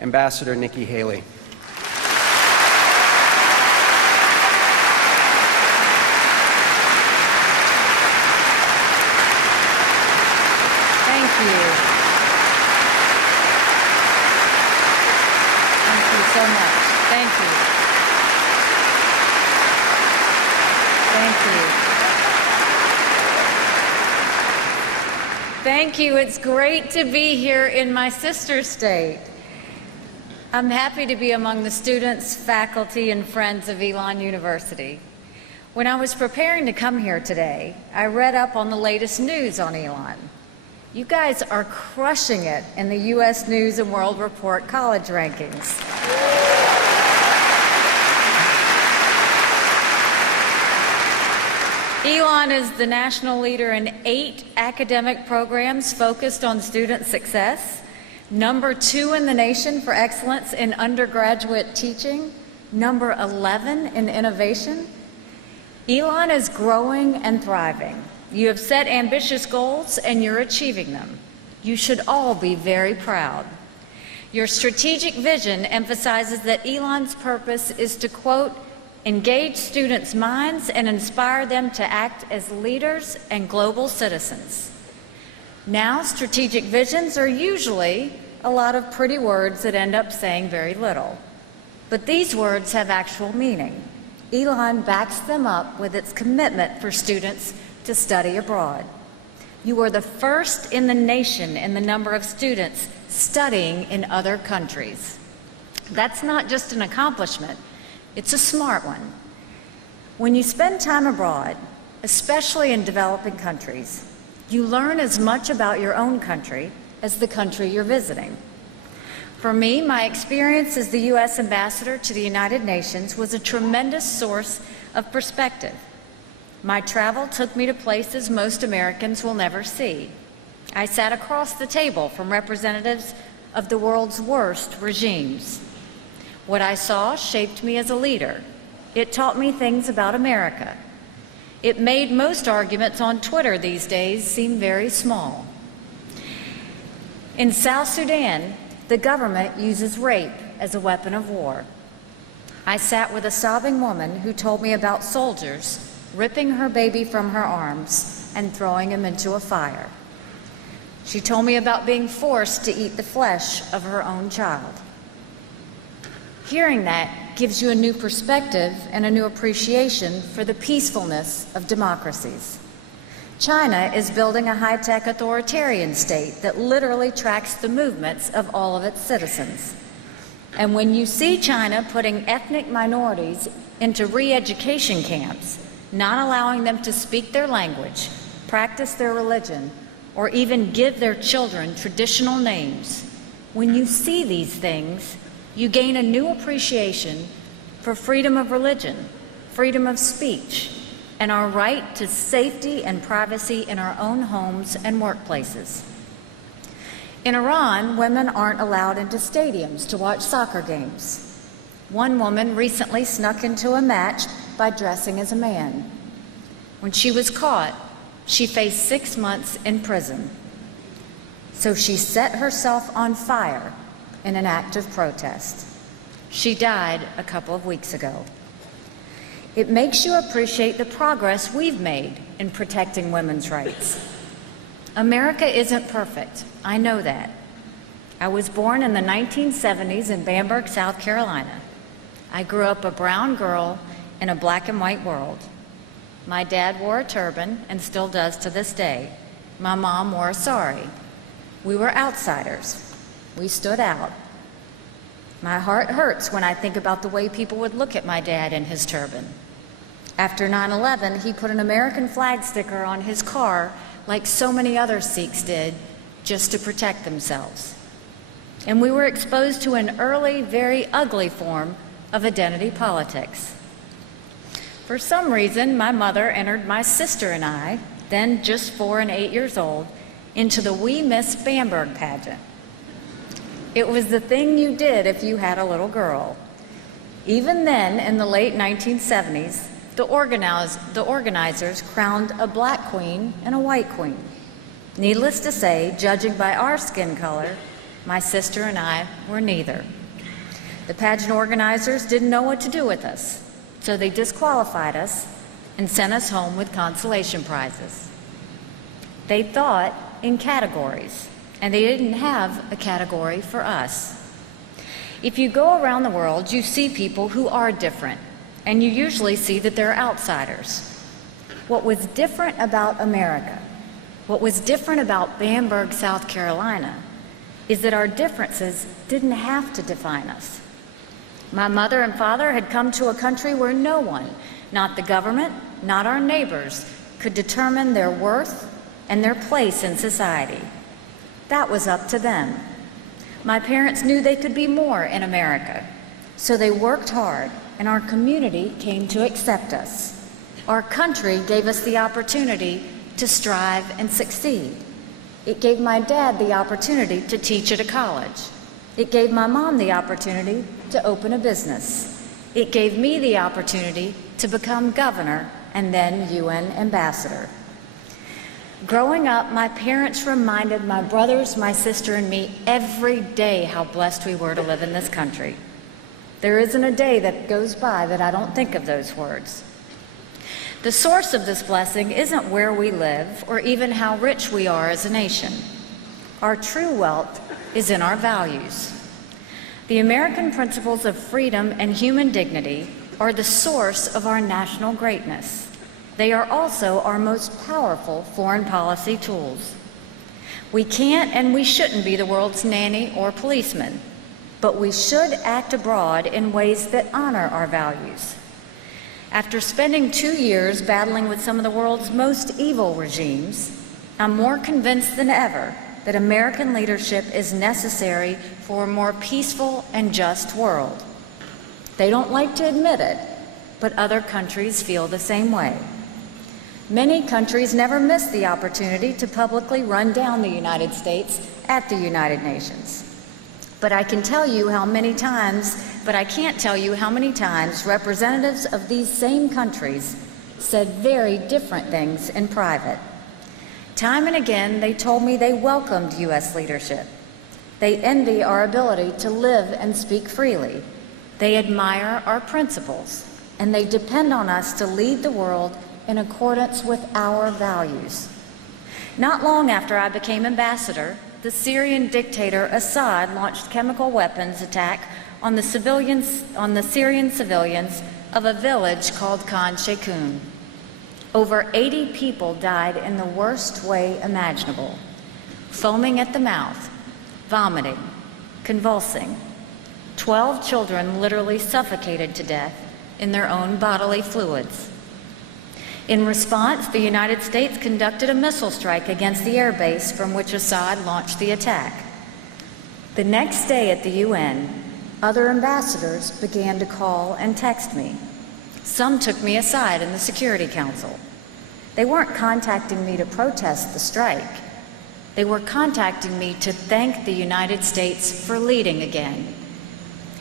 Ambassador Nikki Haley. Thank you. Thank you so much. Thank you. Thank you. Thank you. It's great to be here in my sister state. I'm happy to be among the students, faculty, and friends of Elon University. When I was preparing to come here today, I read up on the latest news on Elon. You guys are crushing it in the U.S. News and World Report college rankings. Elon is the national leader in 8 academic programs focused on student success, number 2 in the nation for excellence in undergraduate teaching, number 11 in innovation. Elon is growing and thriving. You have set ambitious goals and you're achieving them. You should all be very proud. Your strategic vision emphasizes that Elon's purpose is to, quote, engage students' minds and inspire them to act as leaders and global citizens. Now, strategic visions are usually a lot of pretty words that end up saying very little. But these words have actual meaning. Elon backs them up with its commitment for students to study abroad. You are the first in the nation in the number of students studying in other countries. That's not just an accomplishment, it's a smart one. When you spend time abroad, especially in developing countries, you learn as much about your own country as the country you're visiting. For me, my experience as the U.S. Ambassador to the United Nations was a tremendous source of perspective. My travel took me to places most Americans will never see. I sat across the table from representatives of the world's worst regimes. What I saw shaped me as a leader. It taught me things about America. It made most arguments on Twitter these days seem very small. In South Sudan, the government uses rape as a weapon of war. I sat with a sobbing woman who told me about soldiers ripping her baby from her arms and throwing him into a fire. She told me about being forced to eat the flesh of her own child. Hearing that gives you a new perspective and a new appreciation for the peacefulness of democracies. China is building a high-tech authoritarian state that literally tracks the movements of all of its citizens. And when you see China putting ethnic minorities into re-education camps, not allowing them to speak their language, practice their religion, or even give their children traditional names, when you see these things, you gain a new appreciation for freedom of religion, freedom of speech, and our right to safety and privacy in our own homes and workplaces. In Iran, women aren't allowed into stadiums to watch soccer games. One woman recently snuck into a match by dressing as a man. When she was caught, she faced 6 months in prison. So she set herself on fire in an act of protest. She died a couple of weeks ago. It makes you appreciate the progress we've made in protecting women's rights. America isn't perfect, I know that. I was born in the 1970s in Bamberg, South Carolina. I grew up a brown girl in a black and white world. My dad wore a turban and still does to this day. My mom wore a sari. We were outsiders. We stood out. My heart hurts when I think about the way people would look at my dad in his turban. After 9/11, he put an American flag sticker on his car like so many other Sikhs did, just to protect themselves. And we were exposed to an early, very ugly form of identity politics. For some reason, my mother entered my sister and I, then just 4 and 8 years old, into the We Miss Bamberg pageant. It was the thing you did if you had a little girl. Even then, in the late 1970s, the organizers crowned a black queen and a white queen. Needless to say, judging by our skin color, My sister and I were neither. The pageant organizers didn't know what to do with us, so they disqualified us and sent us home with consolation prizes. They thought in categories, and they didn't have a category for us. If you go around the world, you see people who are different, and you usually see that they're outsiders. What was different about America, what was different about Bamberg, South Carolina, is that our differences didn't have to define us. My mother and father had come to a country where no one, not the government, not our neighbors, could determine their worth and their place in society. That was up to them. My parents knew they could be more in America, so they worked hard, and our community came to accept us. Our country gave us the opportunity to strive and succeed. It gave my dad the opportunity to teach at a college. It gave my mom the opportunity to open a business. It gave me the opportunity to become governor and then UN ambassador. Growing up, my parents reminded my brothers, my sister, and me every day how blessed we were to live in this country. There isn't a day that goes by that I don't think of those words. The source of this blessing isn't where we live or even how rich we are as a nation. Our true wealth is in our values. The American principles of freedom and human dignity are the source of our national greatness. They are also our most powerful foreign policy tools. We can't and we shouldn't be the world's nanny or policeman, but we should act abroad in ways that honor our values. After spending 2 years battling with some of the world's most evil regimes, I'm more convinced than ever that American leadership is necessary for a more peaceful and just world. They don't like to admit it, but other countries feel the same way. Many countries never miss the opportunity to publicly run down the United States at the United Nations. But I can't tell you how many times representatives of these same countries said very different things in private. Time and again, they told me they welcomed U.S. leadership. They envy our ability to live and speak freely. They admire our principles, and they depend on us to lead the world in accordance with our values. Not long after I became ambassador, the Syrian dictator Assad launched chemical weapons attack on the Syrian civilians of a village called Khan Sheikhoun. Over 80 people died in the worst way imaginable, foaming at the mouth, vomiting, convulsing. 12 children literally suffocated to death in their own bodily fluids. In response, the United States conducted a missile strike against the air base from which Assad launched the attack. The next day at the UN, other ambassadors began to call and text me. Some took me aside in the Security Council. They weren't contacting me to protest the strike. They were contacting me to thank the United States for leading again.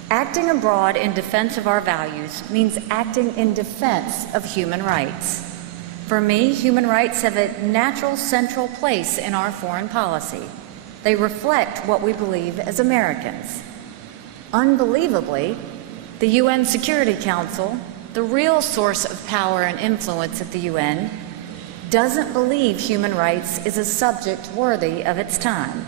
Acting abroad in defense of our values means acting in defense of human rights. For me, human rights have a natural central place in our foreign policy. They reflect what we believe as Americans. Unbelievably, the UN Security Council, the real source of power and influence at the UN, doesn't believe human rights is a subject worthy of its time.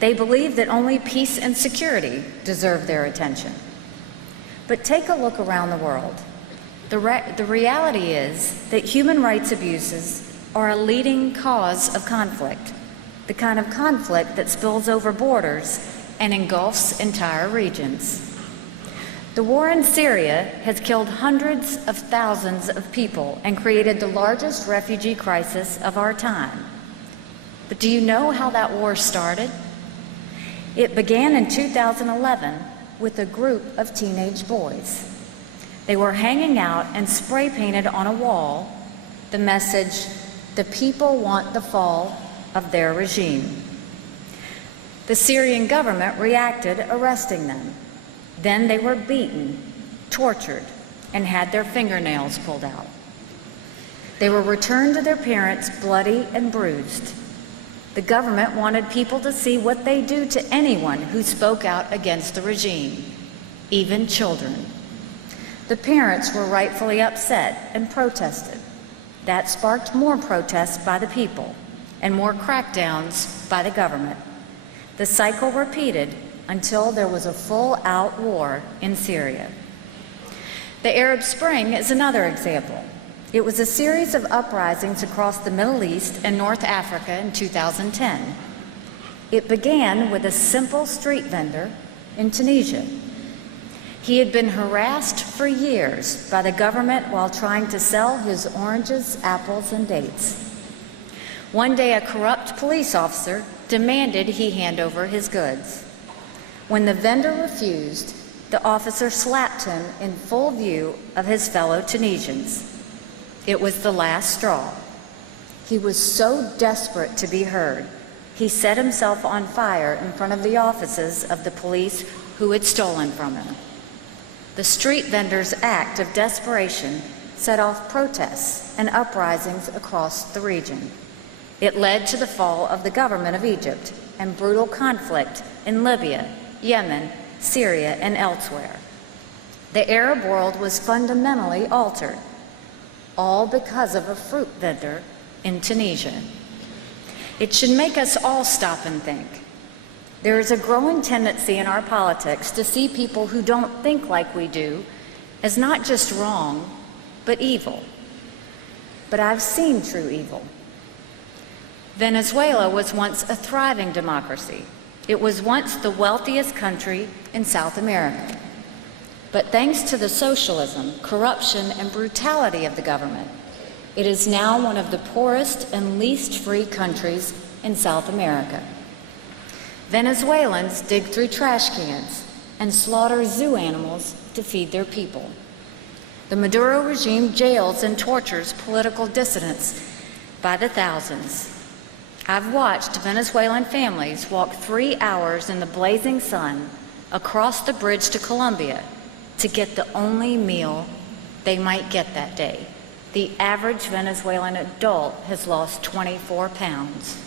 They believe that only peace and security deserve their attention. But take a look around the world. The reality is that human rights abuses are a leading cause of conflict, the kind of conflict that spills over borders and engulfs entire regions. The war in Syria has killed hundreds of thousands of people and created the largest refugee crisis of our time. But do you know how that war started? It began in 2011 with a group of teenage boys. They were hanging out and spray painted on a wall the message, "The people want the fall of their regime." The Syrian government reacted, arresting them. Then they were beaten, tortured, and had their fingernails pulled out. They were returned to their parents bloody and bruised. The government wanted people to see what they do to anyone who spoke out against the regime, even children. The parents were rightfully upset and protested. That sparked more protests by the people and more crackdowns by the government. The cycle repeated until there was a full-out war in Syria. The Arab Spring is another example. It was a series of uprisings across the Middle East and North Africa in 2010. It began with a simple street vendor in Tunisia. He had been harassed for years by the government while trying to sell his oranges, apples, and dates. One day, a corrupt police officer demanded he hand over his goods. When the vendor refused, the officer slapped him in full view of his fellow Tunisians. It was the last straw. He was so desperate to be heard, he set himself on fire in front of the offices of the police who had stolen from him. The street vendor's act of desperation set off protests and uprisings across the region. It led to the fall of the government of Egypt and brutal conflict in Libya, Yemen, Syria, and elsewhere. The Arab world was fundamentally altered, all because of a fruit vendor in Tunisia. It should make us all stop and think. There is a growing tendency in our politics to see people who don't think like we do as not just wrong, but evil. But I've seen true evil. Venezuela was once a thriving democracy. It was once the wealthiest country in South America. But thanks to the socialism, corruption, and brutality of the government, it is now one of the poorest and least free countries in South America. Venezuelans dig through trash cans and slaughter zoo animals to feed their people. The Maduro regime jails and tortures political dissidents by the thousands. I've watched Venezuelan families walk 3 hours in the blazing sun across the bridge to Colombia to get the only meal they might get that day. The average Venezuelan adult has lost 24 pounds.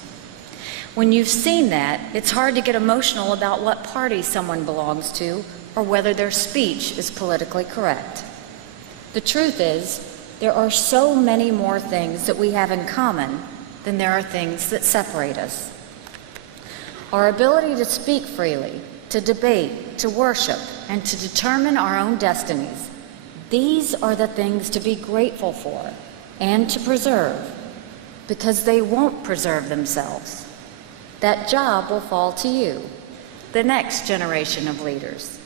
When you've seen that, it's hard to get emotional about what party someone belongs to or whether their speech is politically correct. The truth is, there are so many more things that we have in common than there are things that separate us. Our ability to speak freely, to debate, to worship, and to determine our own destinies, these are the things to be grateful for and to preserve, because they won't preserve themselves. That job will fall to you, the next generation of leaders.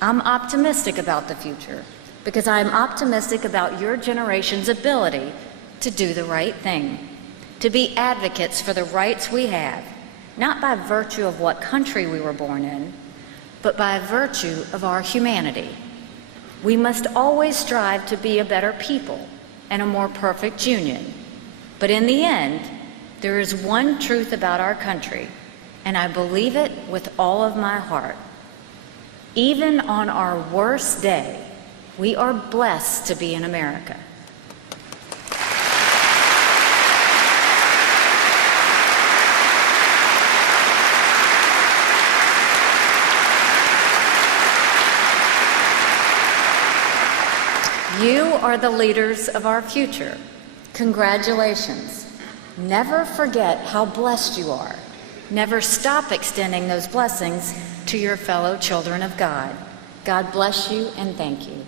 I'm optimistic about the future because I'm optimistic about your generation's ability to do the right thing, to be advocates for the rights we have, not by virtue of what country we were born in, but by virtue of our humanity. We must always strive to be a better people and a more perfect union. But in the end, there is one truth about our country, and I believe it with all of my heart. Even on our worst day, we are blessed to be in America. You are the leaders of our future. Congratulations. Never forget how blessed you are. Never stop extending those blessings to your fellow children of God. God bless you and thank you.